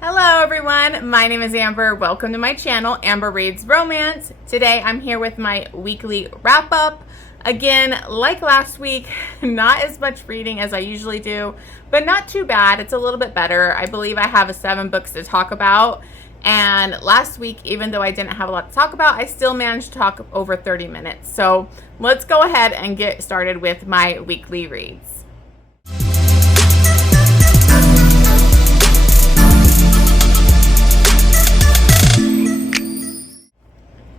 Hello everyone, my name is Amber. Welcome to my channel, Amber Reads Romance. Today I'm here with my weekly wrap up. Again, like last week, not as much reading as I usually do, but not too bad. It's a little bit better. I believe I have 7 books to talk about. And last week, even though I didn't have a lot to talk about, I still managed to talk over 30 minutes. So let's go ahead and get started with my weekly reads.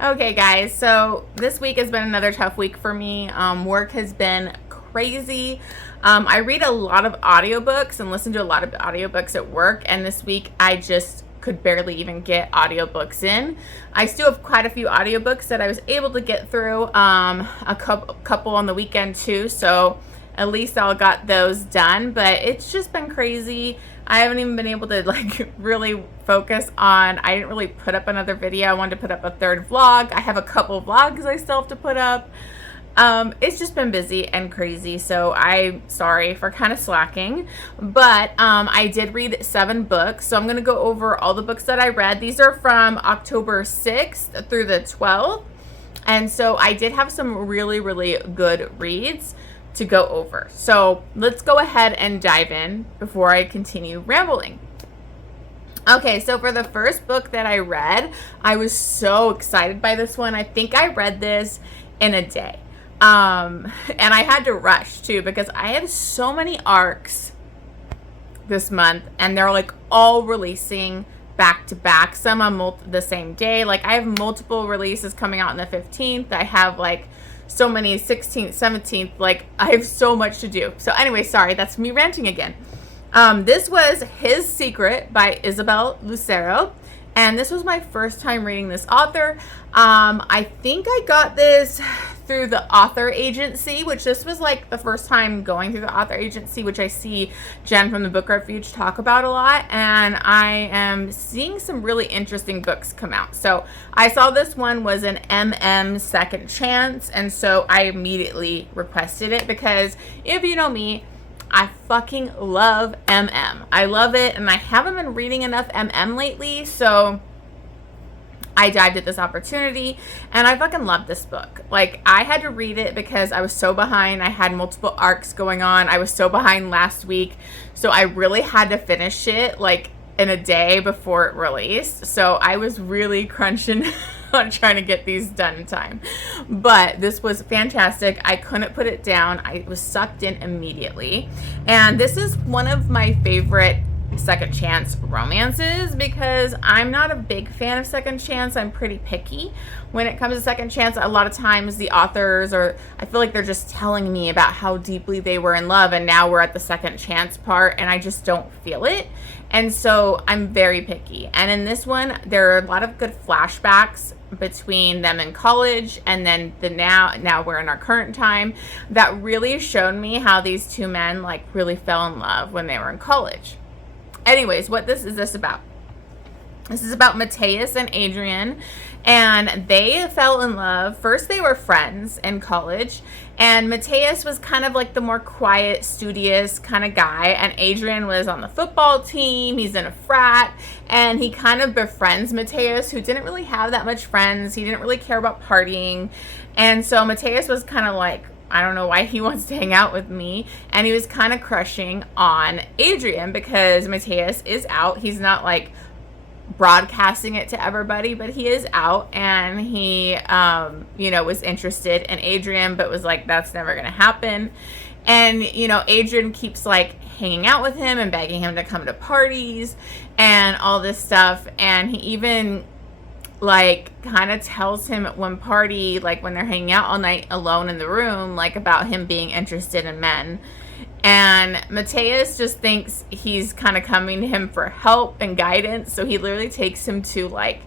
Okay guys, so this week has been another tough week for me. Work has been crazy. I read a lot of audiobooks and listen to a lot of audiobooks at work, and this week I just could barely even get audiobooks in. I still have quite a few audiobooks that I was able to get through, a couple on the weekend too, so at least I got those done, but it's just been crazy. I haven't even been able to really focus on, I didn't really put up another video. I wanted to put up a 3rd vlog. I have a couple vlogs I still have to put up. It's just been busy and crazy, so I'm sorry for kind of slacking, but I did read 7 books, so I'm going to go over all the books that I read. These are from October 6th through the 12th, and so I did have some really, really good reads to go over. So let's go ahead and dive in before I continue rambling. Okay, so for the first book that I read, I was so excited by this one. I think I read this in a day. And I had to rush too because I have so many arcs this month and they're like all releasing back to back, some on the same day. Like I have multiple releases coming out on the 15th. I have like so many 16th, 17th, like I have so much to do. So anyway, sorry, that's me ranting again. This was His Secret by Isabel Lucero, and this was my first time reading this author. I think I got this through the author agency, which this was like the first time going through the author agency, which I see Jen from the Bookreview's talk about a lot, and I am seeing some really interesting books come out. So I saw this one was an second chance, and so I immediately requested it because if you know me, I fucking love I love it, and I haven't been reading enough lately, so I dived at this opportunity, and I fucking love this book. Like, I had to read it because I was so behind. I had multiple arcs going on. I was so behind last week, so I really had to finish it, like, in a day before it released. So I was really crunching on trying to get these done in time. But this was fantastic. I couldn't put it down. I was sucked in immediately. And this is one of my favorite second chance romances because I'm not a big fan of second chance. I'm pretty picky when it comes to second chance. A lot of times the authors, or I feel like they're just telling me about how deeply they were in love, and now we're at the second chance part and I just don't feel it. And so I'm very picky. And in this one, there are a lot of good flashbacks between them in college and then now we're in our current time that really showed me how these two men like really fell in love when they were in college. Anyways, what is this about? This is about Mateus and Adrian, and they fell in love. First, they were friends in college, and Mateus was kind of like the more quiet, studious kind of guy, and Adrian was on the football team. He's in a frat, and he kind of befriends Mateus, who didn't really have that much friends. He didn't really care about partying, and so Mateus was kind of like, I don't know why he wants to hang out with me. And he was kind of crushing on Adrian because Mateus is out. He's not like broadcasting it to everybody, but he is out, and he, was interested in Adrian, but was like, that's never going to happen. And, Adrian keeps like hanging out with him and begging him to come to parties and all this stuff. And he even like kind of tells him at one party, like when they're hanging out all night alone in the room, like about him being interested in men. And Mateus just thinks he's kind of coming to him for help and guidance, so he literally takes him to like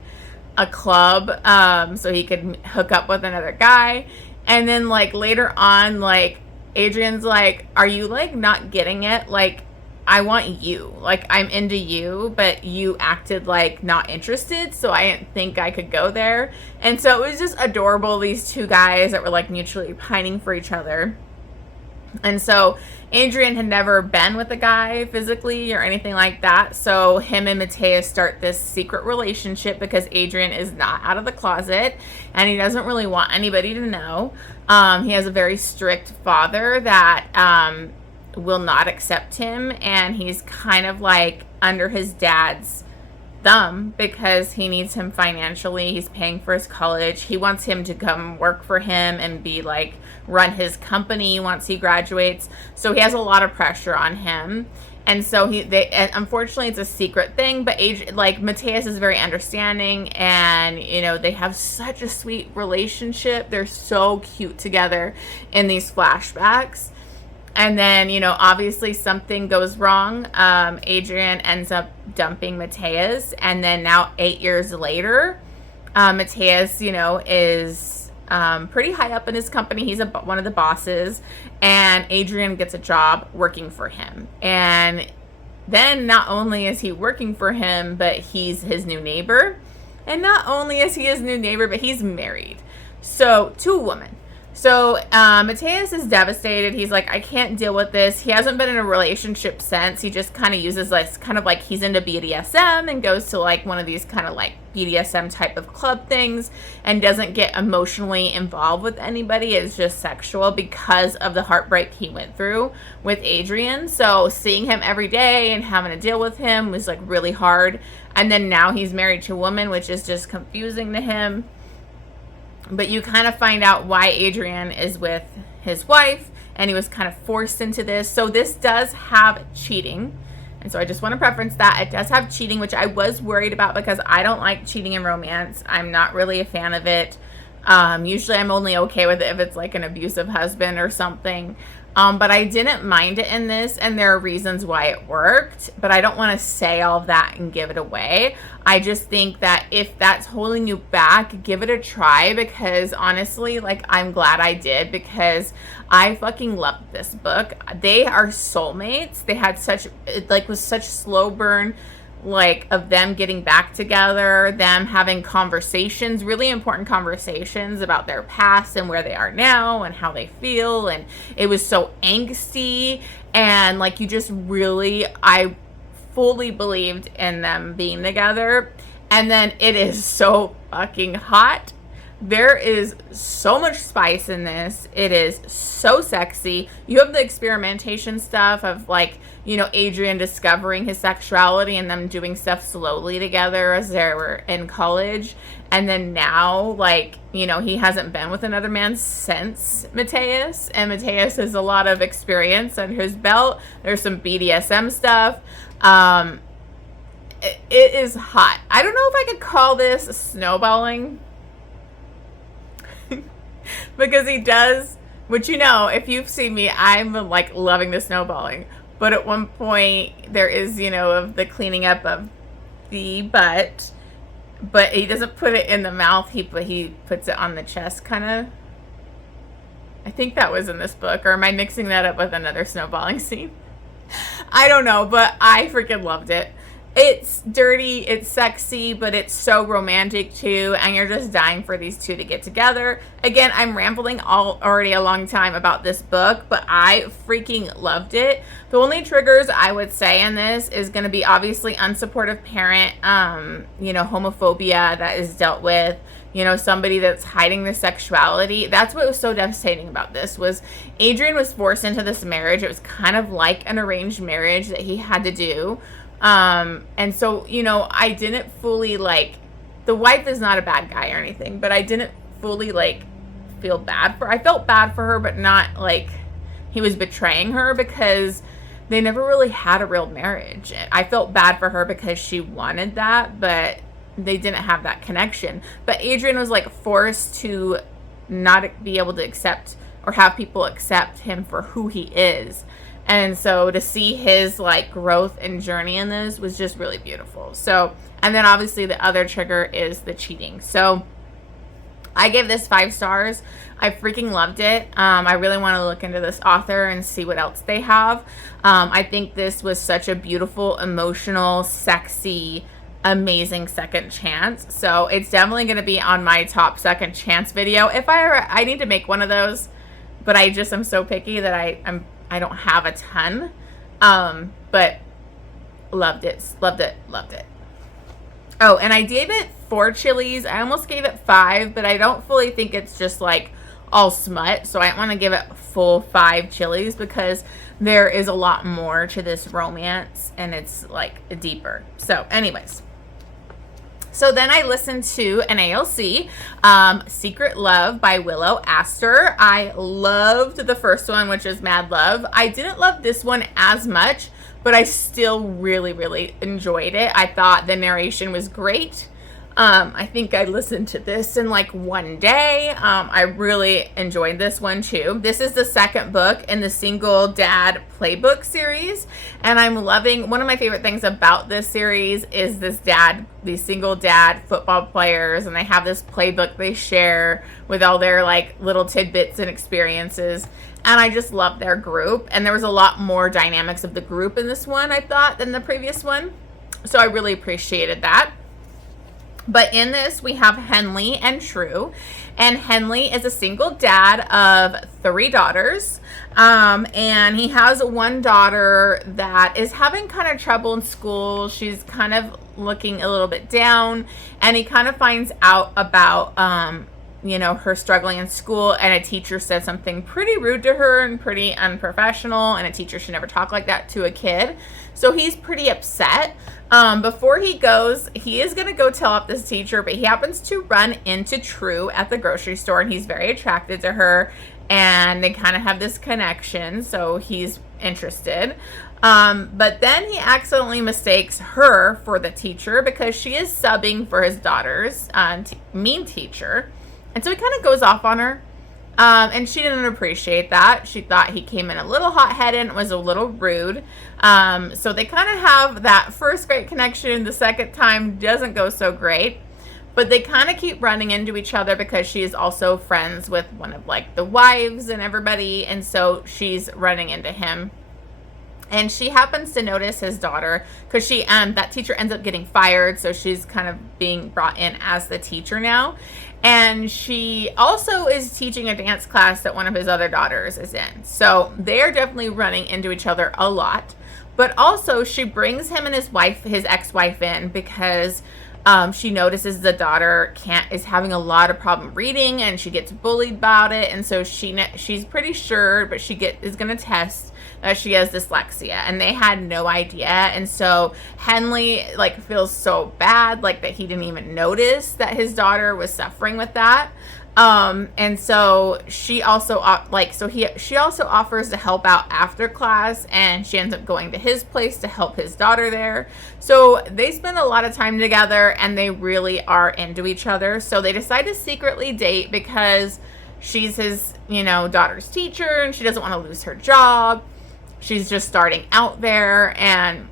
a club so he could hook up with another guy. And then like later on, like Adrian's like, are you like not getting it? Like, I want you, like I'm into you, but you acted like not interested, so I didn't think I could go there. And so it was just adorable, these two guys that were like mutually pining for each other. And so Adrian had never been with a guy physically or anything like that. So him and Mateus start this secret relationship because Adrian is not out of the closet and he doesn't really want anybody to know. He has a very strict father that will not accept him, and he's kind of like under his dad's thumb because he needs him financially. He's paying for his college. He wants him to come work for him and be like run his company once he graduates. So he has a lot of pressure on him. And so unfortunately it's a secret thing, but Mateus is very understanding, and they have such a sweet relationship. They're so cute together in these flashbacks. And then, obviously something goes wrong. Adrian ends up dumping Mateus. And then now 8 years later, Mateus, is pretty high up in his company. He's one of the bosses. And Adrian gets a job working for him. And then not only is he working for him, but he's his new neighbor. And not only is he his new neighbor, but he's married. So, to a woman. So Mateus is devastated. He's like, I can't deal with this. He hasn't been in a relationship since. He just kind of uses he's into BDSM and goes to like one of these kind of like BDSM type of club things and doesn't get emotionally involved with anybody. It's just sexual because of the heartbreak he went through with Adrian. So seeing him every day and having to deal with him was like really hard. And then now he's married to a woman, which is just confusing to him. But you kind of find out why Adrian is with his wife, and he was kind of forced into this. So this does have cheating. And so I just want to preference that. It does have cheating, which I was worried about because I don't like cheating in romance. I'm not really a fan of it. Usually I'm only okay with it if it's like an abusive husband or something. But I didn't mind it in this, and there are reasons why it worked, but I don't want to say all of that and give it away. I just think that if that's holding you back, give it a try, because honestly, like, I'm glad I did, because I fucking loved this book. They are soulmates. They had was such slow burn, like, of them getting back together, them having conversations, really important conversations about their past and where they are now and how they feel. And it was so angsty, and like, I fully believed in them being together. And then it is so fucking hot. There is so much spice in this. It is so sexy. You have the experimentation stuff of, like, Adrian discovering his sexuality and them doing stuff slowly together as they were in college. And then now, like, he hasn't been with another man since Mateus. And Mateus has a lot of experience under his belt. There's some BDSM stuff. It is hot. I don't know if I could call this snowballing. Because he does, which, if you've seen me, I'm like loving the snowballing. But at one point there is, of the cleaning up of the butt, but he doesn't put it in the mouth. He puts it on the chest, kind of. I think that was in this book, or am I mixing that up with another snowballing scene? I don't know, but I freaking loved it. It's dirty, it's sexy, but it's so romantic too, and you're just dying for these two to get together. Again, I'm rambling already a long time about this book, but I freaking loved it. The only triggers I would say in this is going to be obviously unsupportive parent, homophobia that is dealt with, somebody that's hiding their sexuality. That's what was so devastating about this, was Adrian was forced into this marriage. It was kind of like an arranged marriage that he had to do. And so, I didn't fully, like, the wife is not a bad guy or anything, but I didn't fully, like, I felt bad for her, but not like he was betraying her, because they never really had a real marriage. I felt bad for her because she wanted that, but they didn't have that connection. But Adrian was, like, forced to not be able to accept or have people accept him for who he is. And so to see his, like, growth and journey in this was just really beautiful. So, and then obviously the other trigger is the cheating. So I gave this 5 stars. I freaking loved it. I really want to look into this author and see what else they have. I think this was such a beautiful, emotional, sexy, amazing second chance. So it's definitely going to be on my top second chance video. If I need to make one of those, but I'm so picky that I'm I don't have a ton, but loved it. Oh, and I gave it 4 chilies. I almost gave it 5, but I don't fully think it's just like all smut, so I want to give it full 5 chilies because there is a lot more to this romance and it's like deeper. So anyways, so then I listened to an ALC, Secret Love by Willow, Aster. I loved the first one, which is Mad Love. I didn't love this one as much, but I still really enjoyed it. I thought the narration was great. I think I listened to this in like one day. I really enjoyed this one too. This is the second book in the Single Dad Playbook series, and I'm loving, one of my favorite things about this series is these single dad football players, and they have this playbook they share with all their like little tidbits and experiences. And I just love their group, and there was a lot more dynamics of the group in this one, I thought, than the previous one. So I really appreciated that. But in this, we have Henley and True. And Henley is a single dad of 3 daughters. And he has one daughter that is having kind of trouble in school. She's kind of looking a little bit down. And he kind of finds out about, her struggling in school. And a teacher said something pretty rude to her and pretty unprofessional. And a teacher should never talk like that to a kid. So he's pretty upset. Before he goes, he is going to go tell off this teacher, but he happens to run into True at the grocery store, and he's very attracted to her, and they kind of have this connection, so he's interested. But then he accidentally mistakes her for the teacher because she is subbing for his daughter's mean teacher, and so he kind of goes off on her. And she didn't appreciate that. She thought he came in a little hot-headed and was a little rude. So they kind of have that first great connection. The second time doesn't go so great. But they kind of keep running into each other because she is also friends with one of like the wives and everybody. And so she's running into him. And she happens to notice his daughter because that teacher ends up getting fired. So she's kind of being brought in as the teacher now. And she also is teaching a dance class that one of his other daughters is in. So they're definitely running into each other a lot. But also she brings him and his ex-wife in because she notices the daughter is having a lot of problem reading, and she gets bullied about it. And so she's pretty sure, but is going to test that she has dyslexia, and they had no idea. And so Henley feels so bad that he didn't even notice that his daughter was suffering with that. And so she also she also offers to help out after class, and she ends up going to his place to help his daughter there. So they spend a lot of time together, and they really are into each other. So they decide to secretly date because she's his daughter's teacher, and she doesn't want to lose her job. She's just starting out there, and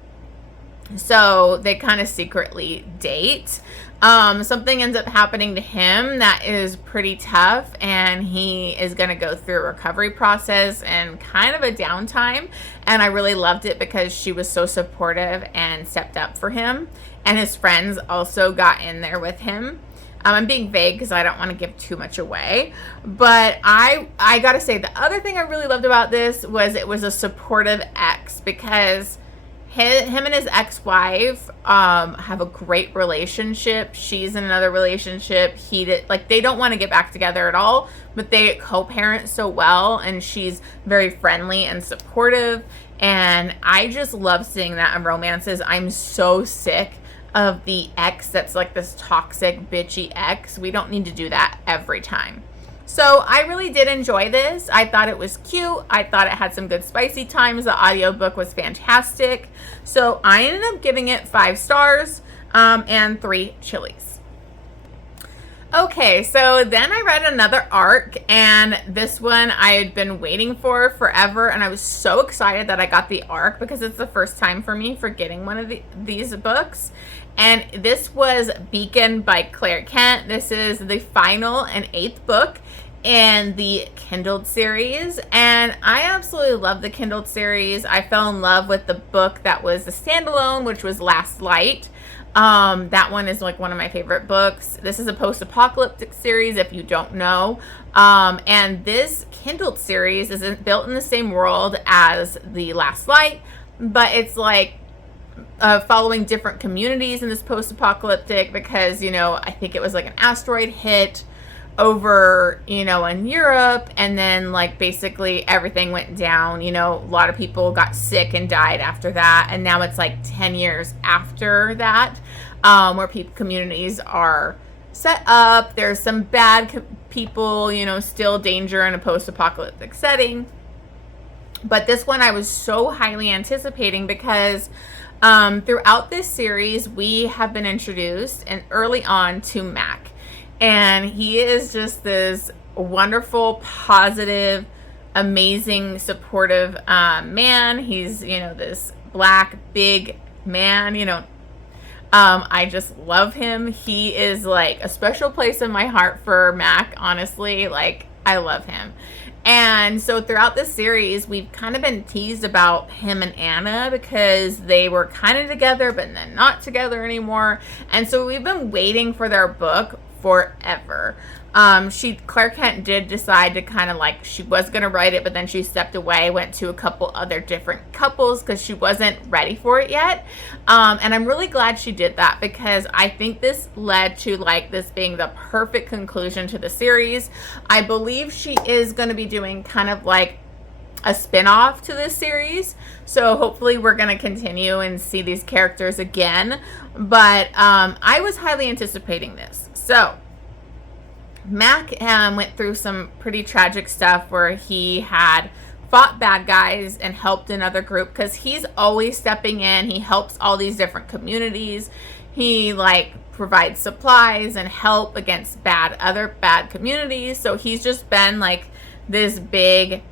so they kind of secretly date. Something ends up happening to him that is pretty tough, and he is going to go through a recovery process and kind of a downtime. And I really loved it because she was so supportive and stepped up for him, and his friends also got in there with him. I'm being vague because I don't want to give too much away, but I gotta say, the other thing I really loved about this was it was a supportive ex, because him and his ex-wife have a great relationship. She's in another relationship. They don't want to get back together at all, but they co-parent so well, and she's very friendly and supportive, and I just love seeing that in romances. I'm so sick of the ex that's like this toxic, bitchy ex. We don't need to do that every time. So I really did enjoy this. I thought it was cute. I thought it had some good spicy times. The audiobook was fantastic. So I ended up giving it 5 stars and 3 chilies. Okay, so then I read another arc, and this one I had been waiting for forever, and I was so excited that I got the arc because it's the first time for me for getting one of these books. And this was Beacon by Claire Kent. This is the final and 8th book in the Kindled series, and I absolutely love the Kindled series. I fell in love with the book that was the standalone, which was Last Light. That one is like one of my favorite books. This is a post-apocalyptic series, if you don't know. And this Kindled series is built in the same world as The Last Light, but it's like following different communities in this post-apocalyptic because, you know, I think it was like an asteroid hit over, you know, in Europe, and then like basically everything went down. You know, a lot of people got sick and died after that, and now it's like 10 years after that, where communities are set up. There's some bad people, you know, still danger in a post-apocalyptic setting. But this one I was so highly anticipating because throughout this series we have been introduced and early on to Mac. And he is just this wonderful, positive, amazing, supportive man. He's, you know, this black, big man, you know. I just love him. He is like a special place in my heart for Mac, honestly. Like, I love him. And so throughout this series, we've kind of been teased about him and Anna because they were kind of together, but then not together anymore. And so we've been waiting for their book forever. Claire Kent did decide to kind of like, she was going to write it, but then she stepped away, went to a couple other different couples because she wasn't ready for it yet. And I'm really glad she did that because I think this led to like this being the perfect conclusion to the series. I believe she is going to be doing kind of like a spin-off to this series, so hopefully we're going to continue and see these characters again. But I was highly anticipating this. So Mac went through some pretty tragic stuff where he had fought bad guys and helped another group because he's always stepping in. He helps all these different communities. He like provides supplies and help against other bad communities. So he's just been like this big,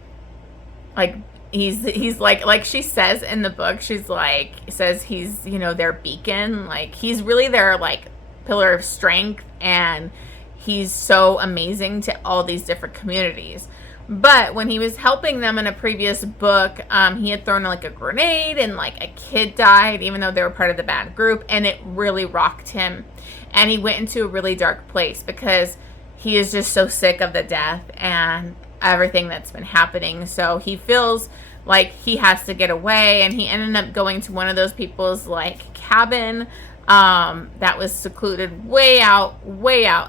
like he's like she says in the book, she's like, says he's, you know, their beacon. Like he's really their like pillar of strength, and he's so amazing to all these different communities. But when he was helping them in a previous book, he had thrown like a grenade and like a kid died, even though they were part of the bad group, and it really rocked him. And he went into a really dark place because he is just so sick of the death and everything that's been happening. So he feels like he has to get away, and he ended up going to one of those people's like cabin that was secluded way out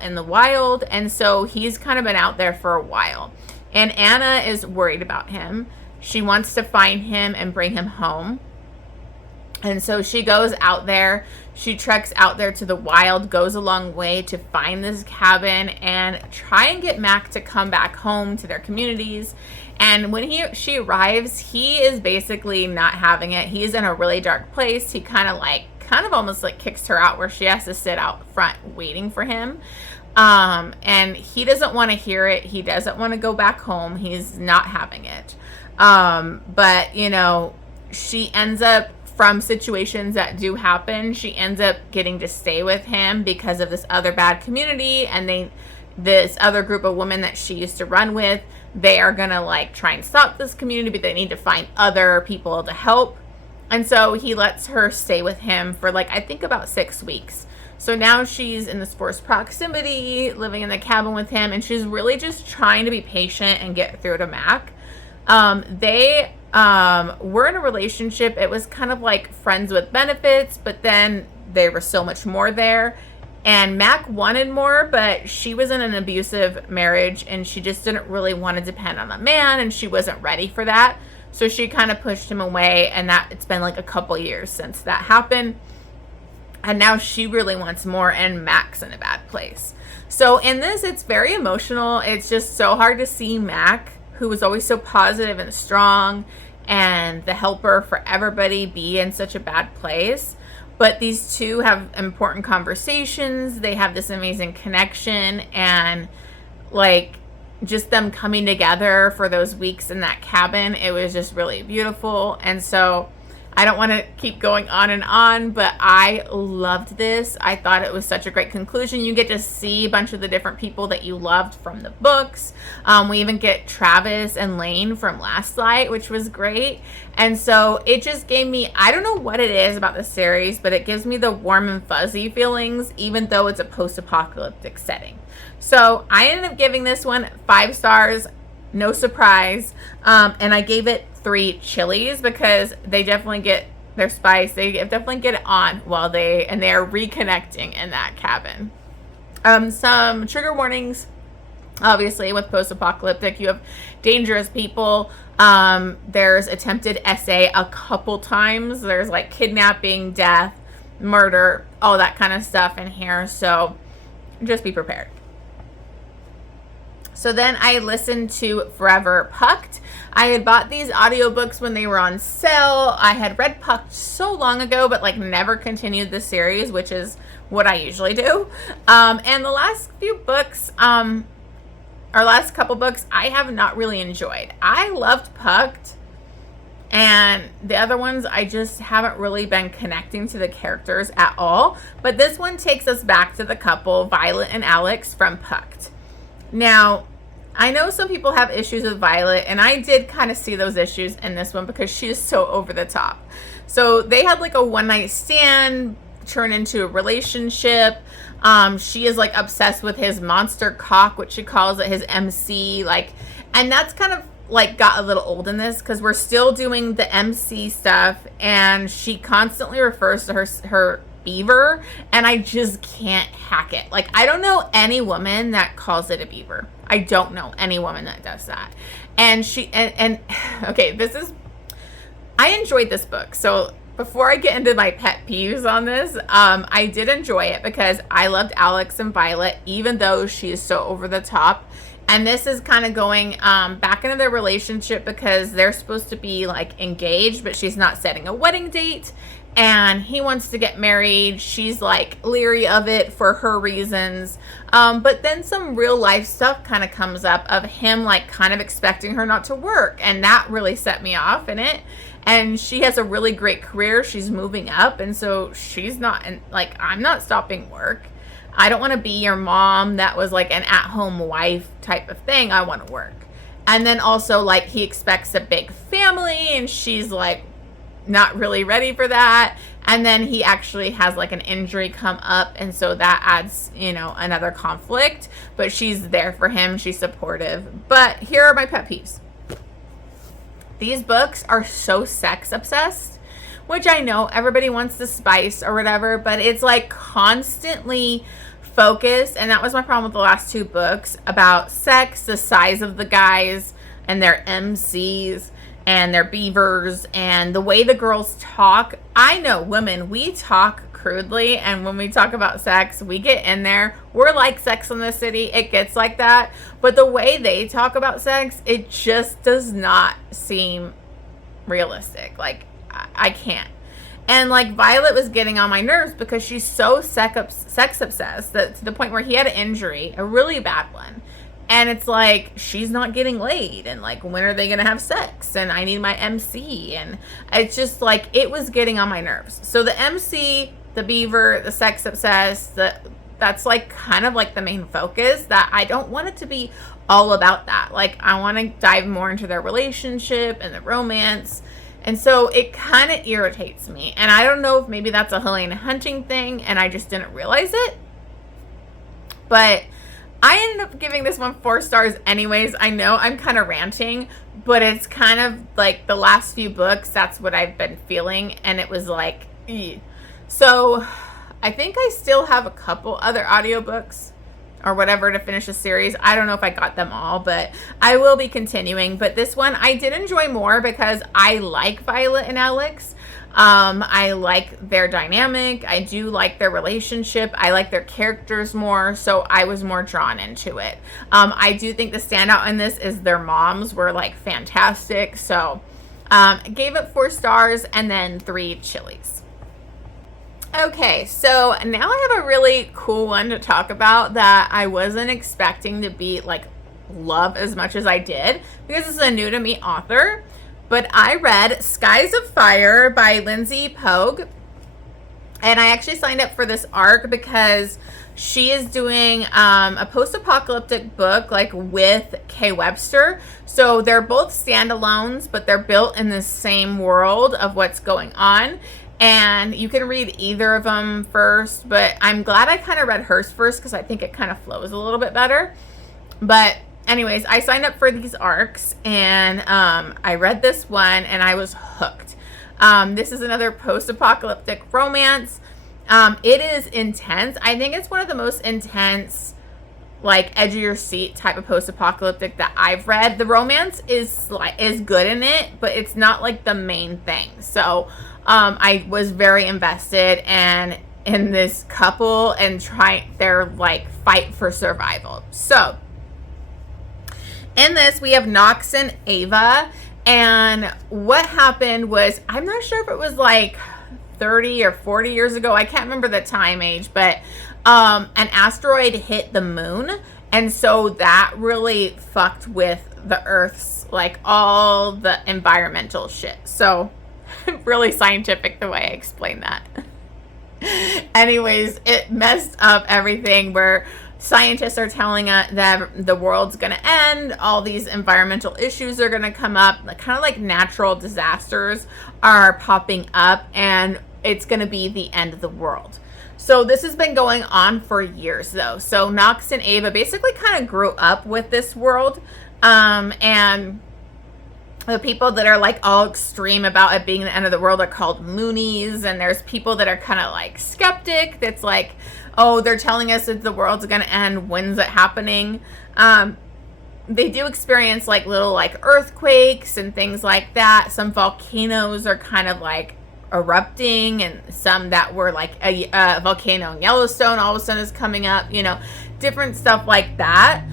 in the wild. And so he's kind of been out there for a while. And Anna is worried about him. She wants to find him and bring him home. And so she goes out there. She treks out there to the wild, goes a long way to find this cabin and try and get Mac to come back home to their communities. And when she arrives, he is basically not having it. He's in a really dark place. He kind of almost like kicks her out, where she has to sit out front waiting for him. And he doesn't want to hear it. He doesn't want to go back home. He's not having it. But, you know, she ends up, from situations that do happen, she ends up getting to stay with him because of this other bad community. And this other group of women that she used to run with, they are going to like try and stop this community, but they need to find other people to help. And so he lets her stay with him for like, I think about 6 weeks. So now she's in this forced proximity, living in the cabin with him, and she's really just trying to be patient and get through to Mac. They were in a relationship. It was kind of like friends with benefits, but then there was so much more there. And Mac wanted more, but she was in an abusive marriage, and she just didn't really want to depend on a man, and she wasn't ready for that. So she kind of pushed him away, and that it's been like a couple years since that happened. And now she really wants more, and Mac's in a bad place. So in this, it's very emotional. It's just so hard to see Mac, who was always so positive and strong and the helper for everybody, be in such a bad place. But these two have important conversations. They have this amazing connection, and like just them coming together for those weeks in that cabin, it was just really beautiful. And so I don't want to keep going on, but I loved this. I thought it was such a great conclusion. You get to see a bunch of the different people that you loved from the books. We even get Travis and Lane from Last Light, which was great. And so it just gave me, I don't know what it is about the series, but it gives me the warm and fuzzy feelings, even though it's a post-apocalyptic setting. So I ended up giving this one 5 stars, no surprise. And I gave it 3 chilies because they definitely get their spice. They definitely get it on while they're reconnecting in that cabin. Some trigger warnings. Obviously, with post-apocalyptic, you have dangerous people. There's attempted SA a couple times. There's like kidnapping, death, murder, all that kind of stuff in here. So just be prepared. So then I listened to Forever Pucked. I had bought these audiobooks when they were on sale. I had read Pucked so long ago, but like never continued the series, which is what I usually do. And the last few books, our last couple books, I have not really enjoyed. I loved Pucked, and the other ones, I just haven't really been connecting to the characters at all. But this one takes us back to the couple, Violet and Alex from Pucked. Now, I know some people have issues with Violet, and I did kind of see those issues in this one because she is so over the top. So they had like a one-night stand turn into a relationship. She is like obsessed with his monster cock, which she calls it, his MC, like, and that's kind of like got a little old in this because we're still doing the MC stuff, and she constantly refers to her beaver, and I just can't hack it. Like, I don't know any woman that calls it a beaver. I don't know any woman that does that. And okay, I enjoyed this book. So before I get into my pet peeves on this, I did enjoy it because I loved Alex and Violet, even though she is so over the top. And this is kind of going back into their relationship because they're supposed to be like engaged, but she's not setting a wedding date. And he wants to get married. She's like leery of it for her reasons. But then some real life stuff kind of comes up of him like kind of expecting her not to work. And that really set me off in it. And she has a really great career. She's moving up. And so she's not, like, I'm not stopping work. I don't want to be your mom that was like an at-home wife type of thing. I want to work. And then also like he expects a big family, and she's like, not really ready for that. And then he actually has like an injury come up, and so that adds, another conflict. But she's there for him, she's supportive. But here are my pet peeves. These books are so sex obsessed, which I know everybody wants the spice or whatever, but it's like constantly focused, and that was my problem with the last 2 books, about sex, the size of the guys and their MCs and their beavers, and the way the girls talk. I know women, we talk crudely, and when we talk about sex, we get in there. We're like Sex in the City. It gets like that. But the way they talk about sex, it just does not seem realistic. Like, I can't. And like Violet was getting on my nerves because she's so sex obsessed that to the point where he had an injury, a really bad one. And it's like, she's not getting laid. And like, when are they going to have sex? And I need my MC. And it's just like, it was getting on my nerves. So the MC, the beaver, the sex obsessed, that's like kind of like the main focus, that I don't want it to be all about that. Like, I want to dive more into their relationship and the romance. And so it kind of irritates me. And I don't know if maybe that's a Helena hunting thing and I just didn't realize it. But I ended up giving this one 4 stars anyways. I know I'm kind of ranting, but it's kind of like the last few books, that's what I've been feeling. And it was like, ew. So I think I still have a couple other audiobooks or whatever to finish the series. I don't know if I got them all, but I will be continuing. But this one I did enjoy more because I like Violet and Alex. I like their dynamic. I do like their relationship. I like their characters more, so I was more drawn into it. I do think the standout in this is their moms were like fantastic. So gave it 4 stars and then 3 chilies. Okay, so now I have a really cool one to talk about that I wasn't expecting to be like love as much as I did, because this is a new to me author. But I read Skies of Fire by Lindsay Pogue. And I actually signed up for this arc because she is doing a post-apocalyptic book like with Kay Webster. So they're both standalones, but they're built in the same world of what's going on. And you can read either of them first, but I'm glad I kind of read hers first because I think it kind of flows a little bit better. But anyways, I signed up for these arcs, and I read this one, and I was hooked. This is another post-apocalyptic romance. It is intense. I think it's one of the most intense, like, edge of your seat type of post-apocalyptic that I've read. The romance is good in it, but it's not like the main thing. So I was very invested in this couple and their like fight for survival. So in this, we have Knox and Ava, and what happened was, I'm not sure if it was like 30 or 40 years ago, I can't remember the time age, but an asteroid hit the moon, and so that really fucked with the Earth's, like, all the environmental shit. So really scientific the way I explain that. Anyways, it messed up everything, where scientists are telling us that the world's going to end, all these environmental issues are going to come up, kind of like natural disasters are popping up, and it's going to be the end of the world. So this has been going on for years, though. So Knox and Ava basically kind of grew up with this world, and the people that are like all extreme about it being the end of the world are called Moonies, and there's people that are kind of like skeptic, that's like, oh, they're telling us that the world's going to end, when's it happening? They do experience like little like earthquakes and things like that. Some volcanoes are kind of like erupting, and some that were like a volcano in Yellowstone all of a sudden is coming up, you know, different stuff like that.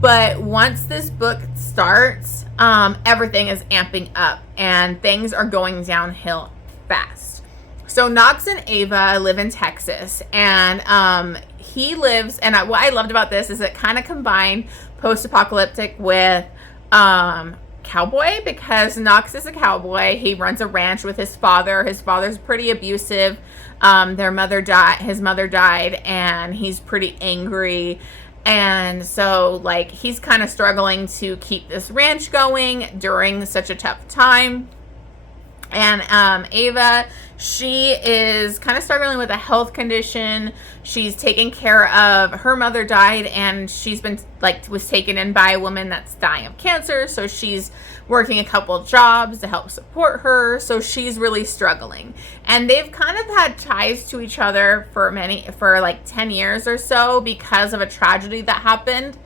But once this book starts, everything is amping up and things are going downhill fast. So Knox and Ava live in Texas, and he lives, and what I loved about this is it kind of combined post-apocalyptic with cowboy, because Knox is a cowboy. He runs a ranch with his father. His father's pretty abusive. His mother died, and he's pretty angry. And so, like, he's kind of struggling to keep this ranch going during such a tough time. And Ava, she is kind of struggling with a health condition. She's taken care of, her mother died, and she's been, like, was taken in by a woman that's dying of cancer. So she's working a couple of jobs to help support her. So she's really struggling. And they've kind of had ties to each other for like 10 years or so, because of a tragedy that happened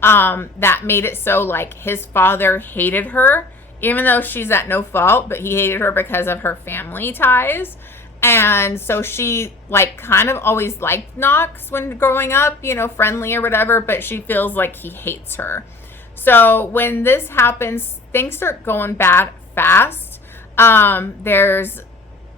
that made it so, like, his father hated her, even though she's at no fault, but he hated her because of her family ties. And so she, like, kind of always liked Knox when growing up, you know, friendly or whatever, but she feels like he hates her. So when this happens, things start going bad fast. There's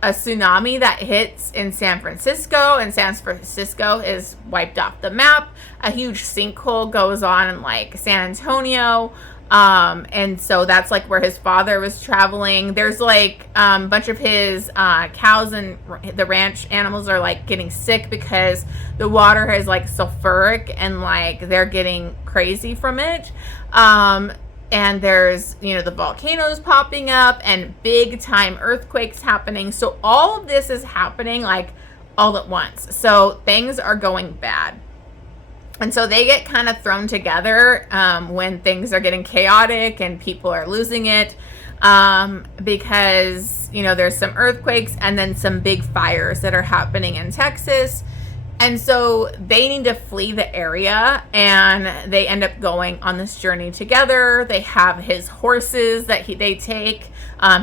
a tsunami that hits in San Francisco, and San Francisco is wiped off the map. A huge sinkhole goes on in, like, San Antonio. And so that's like where his father was traveling. There's like a bunch of his cows and the ranch animals are like getting sick because the water is like sulfuric, and like they're getting crazy from it. And there's, you know, the volcanoes popping up and big time earthquakes happening. So all of this is happening like all at once. So things are going bad. And so they get kind of thrown together when things are getting chaotic and people are losing it, because, you know, there's some earthquakes and then some big fires that are happening in Texas. And so they need to flee the area, and they end up going on this journey together. They have his horses that they take,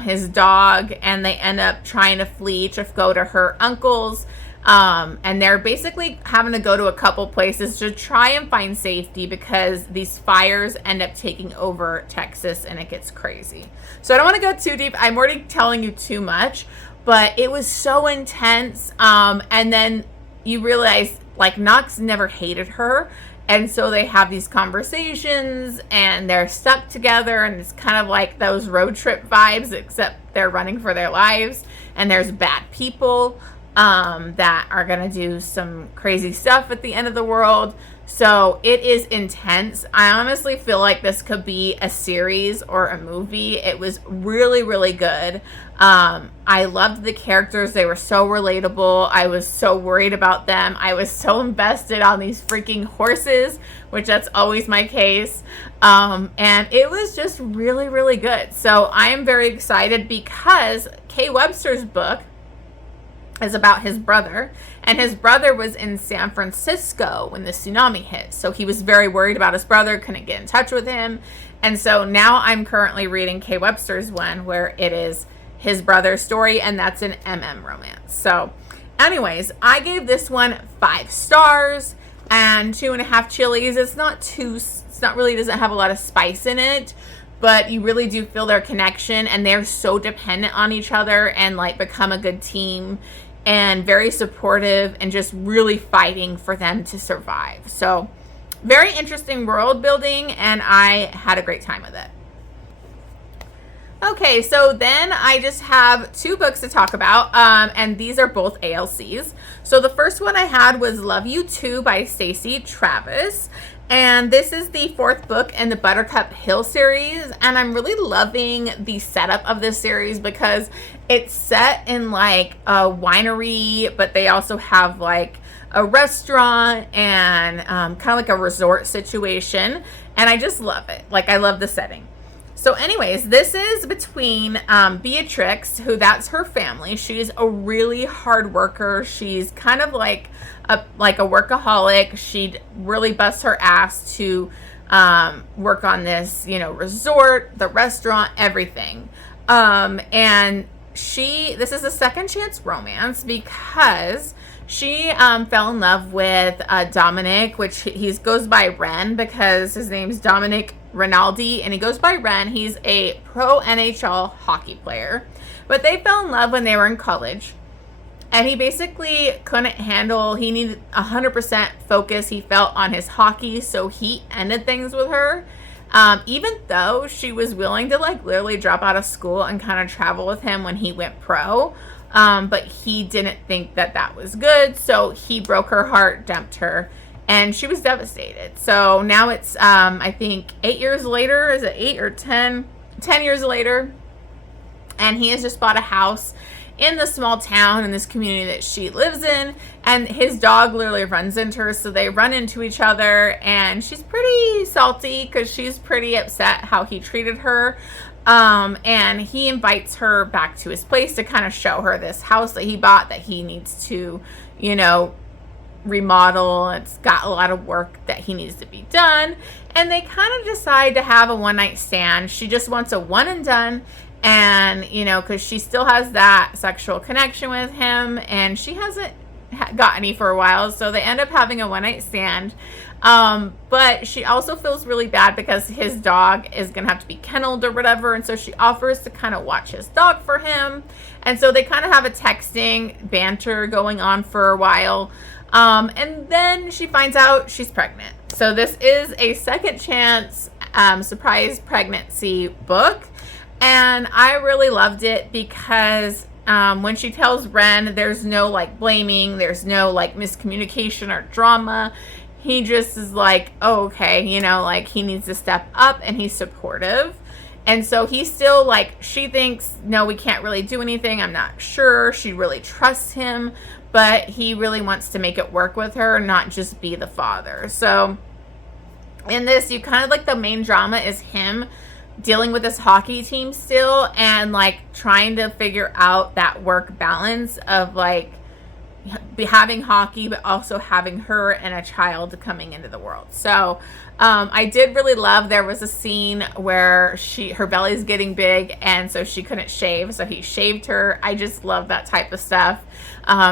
his dog, and they end up trying to flee to go to her uncle's. And they're basically having to go to a couple places to try and find safety, because these fires end up taking over Texas and it gets crazy. So I don't want to go too deep. I'm already telling you too much, but it was so intense. And then you realize, like, Knox never hated her, And so they have these conversations and they're stuck together, and it's kind of like those road trip vibes, except they're running for their lives and there's bad people that are going to do some crazy stuff at the end of the world. So it is intense. I honestly feel like this could be a series or a movie. It was really, really good. I loved the characters. They were so relatable. I was so worried about them. I was so invested on these freaking horses, which that's always my case. And it was just really, really good. So I am very excited because Kay Webster's book is about his brother, and his brother was in San Francisco when the tsunami hit. So he was very worried about his brother, couldn't get in touch with him. And so now I'm currently reading Kay Webster's one where it is his brother's story, and that's an romance. So anyways, I gave this one 5 stars and 2.5 chilies. It's not really doesn't have a lot of spice in it, but you really do feel their connection, and they're so dependent on each other and like become a good team and very supportive and just really fighting for them to survive. So very interesting world building, and I had a great time with it. Okay, so then I just have 2 books to talk about, and these are both ALCs. So the first one I had was Love You Too by Stacy Travis. And this is the 4th book in the Buttercup Hill series, and I'm really loving the setup of this series because it's set in like a winery, but they also have like a restaurant and kind of like a resort situation, and I just love it. Like, I love the setting. So anyways, this is between Beatrix, who that's her family. She's a really hard worker. She's kind of like a workaholic. She'd really bust her ass to work on this, resort, the restaurant, everything. And this is a second chance romance because she fell in love with Dominic, which he goes by Ren because his name's Dominic Rinaldi, and he goes by Ren. He's a pro NHL hockey player, but they fell in love when they were in college, and he basically couldn't handle, he needed 100% focus, he felt, on his hockey, so he ended things with her, even though she was willing to like literally drop out of school and kind of travel with him when he went pro. But he didn't think that was good, so he broke her heart, dumped her, and she was devastated. So now it's, I think 8 years later, is it 8 or 10? 10 years later, and he has just bought a house in the small town in this community that she lives in, and his dog literally runs into her, so they run into each other, and she's pretty salty because she's pretty upset how he treated her. And he invites her back to his place to kind of show her this house that he bought that he needs to, remodel. It's got a lot of work that he needs to be done. And they kind of decide to have a one-night stand. She just wants a one and done. And, because she still has that sexual connection with him, and she hasn't got any for a while. So they end up having a one-night stand. But she also feels really bad because his dog is going to have to be kenneled or whatever. And so she offers to kind of watch his dog for him. And so they kind of have a texting banter going on for a while. And then she finds out she's pregnant. So this is a second chance, surprise pregnancy book. And I really loved it because when she tells Ren, there's no like blaming, there's no like miscommunication or drama. He just is like, oh, okay, like he needs to step up, and he's supportive. And so he's still like, she thinks, no, we can't really do anything. I'm not sure. She really trusts him, but he really wants to make it work with her, not just be the father. So in this, you kind of like the main drama is him dealing with this hockey team still, and like trying to figure out that work balance of like having hockey but also having her and a child coming into the world. So I did really love, there was a scene where her belly's getting big, and so she couldn't shave, so he shaved her. I just love that type of stuff.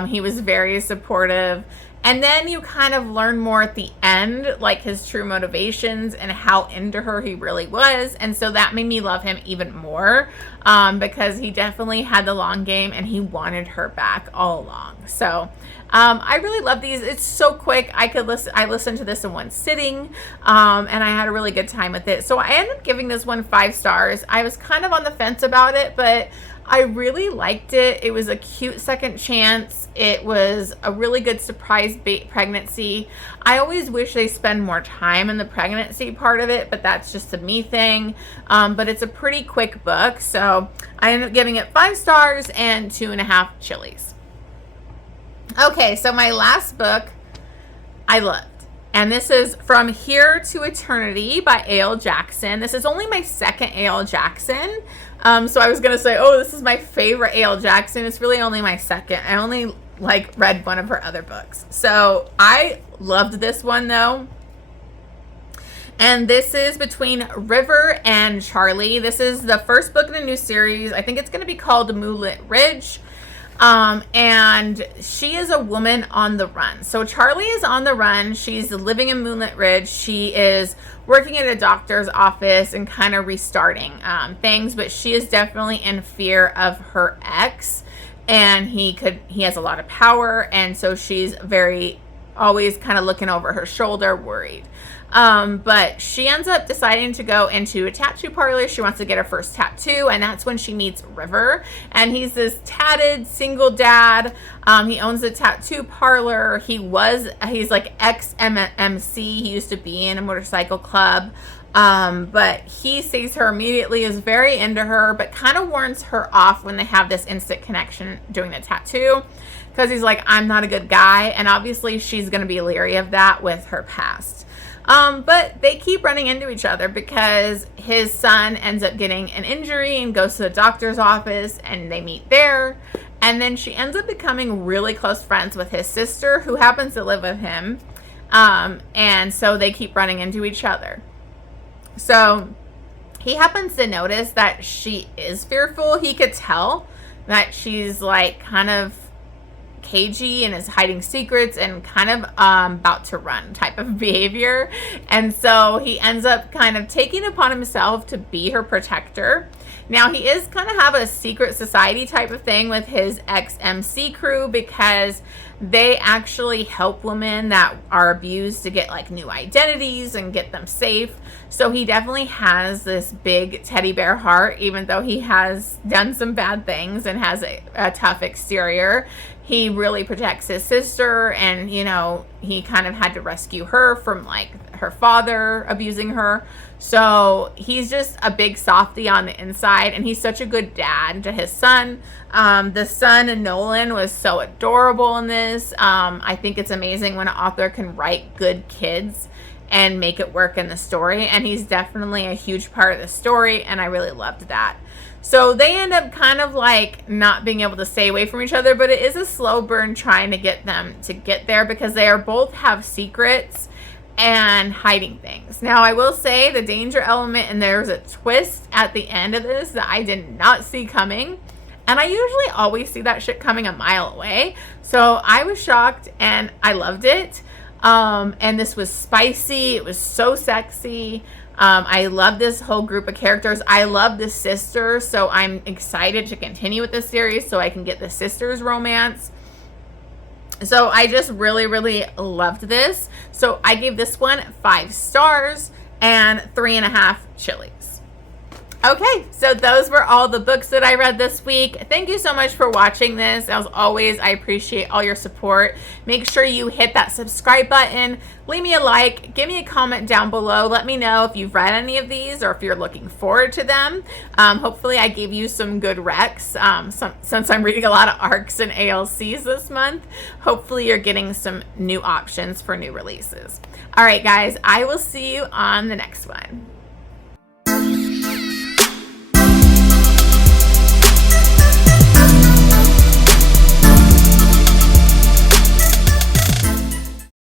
He was very supportive. And then you kind of learn more at the end, like his true motivations and how into her he really was. And so that made me love him even more, because he definitely had the long game and he wanted her back all along. So I really love these. It's so quick. I listened to this in one sitting, and I had a really good time with it. So I ended up giving this one 5 stars. I was kind of on the fence about it, but I really liked it. It was a cute second chance. It was a really good surprise pregnancy. I always wish they spend more time in the pregnancy part of it, but that's just a me thing. But it's a pretty quick book, so I ended up giving it 5 stars and 2.5 chilies. Okay, so my last book I loved. And this is From Here to Eternity by A.L. Jackson. This is only my second A.L. Jackson. So I was going to say, oh, this is my favorite A.L. Jackson. It's really only my second. I only read one of her other books. So I loved this one though. And this is Between River and Charlie. This is the first book in a new series. I think it's going to be called Moonlit Ridge. And she is a woman on the run. So Charlie is on the run. She's living in Moonlit Ridge. She is working at a doctor's office and kind of restarting things, but she is definitely in fear of her ex, and he has a lot of power, and so she's always kind of looking over her shoulder, worried. But she ends up deciding to go into a tattoo parlor. She wants to get her first tattoo, and that's when she meets River. And he's this tatted single dad. He owns a tattoo parlor. He's like ex-MC. He used to be in a motorcycle club. But he sees her immediately, is very into her, but kind of warns her off when they have this instant connection doing the tattoo, because he's like, I'm not a good guy. And obviously she's going to be leery of that with her past. But they keep running into each other because his son ends up getting an injury and goes to the doctor's office, and they meet there. And then she ends up becoming really close friends with his sister, who happens to live with him. And so they keep running into each other. So he happens to notice that she is fearful. He could tell that she's like kind of cagey and is hiding secrets and kind of about to run type of behavior. And so he ends up kind of taking upon himself to be her protector. Now he is kind of have a secret society type of thing with his ex-MC crew, because they actually help women that are abused to get like new identities and get them safe. So he definitely has this big teddy bear heart, even though he has done some bad things and has a tough exterior. He really protects his sister, and he kind of had to rescue her from like her father abusing her. So he's just a big softie on the inside, and he's such a good dad to his son. The son in Nolan was so adorable in this. I think it's amazing when an author can write good kids and make it work in the story, and he's definitely a huge part of the story, and I really loved that. So they end up kind of like not being able to stay away from each other, but it is a slow burn trying to get them to get there, because they are both have secrets and hiding things. Now I will say the danger element, and there's a twist at the end of this that I did not see coming, and I usually always see that shit coming a mile away. So I was shocked, and I loved it. And this was spicy. It was so sexy. I love this whole group of characters. I love the sister, so I'm excited to continue with this series so I can get the sisters romance. So I just really, really loved this. So I gave this one 5 stars and 3.5 chilies. Okay, so those were all the books that I read this week. Thank you so much for watching this. As always, I appreciate all your support. Make sure you hit that subscribe button, leave me a like, give me a comment down below. Let me know if you've read any of these or if you're looking forward to them. Hopefully I gave you some good recs. Since I'm reading a lot of ARCs and ALCs this month, hopefully you're getting some new options for new releases. All right, guys, I will see you on the next one.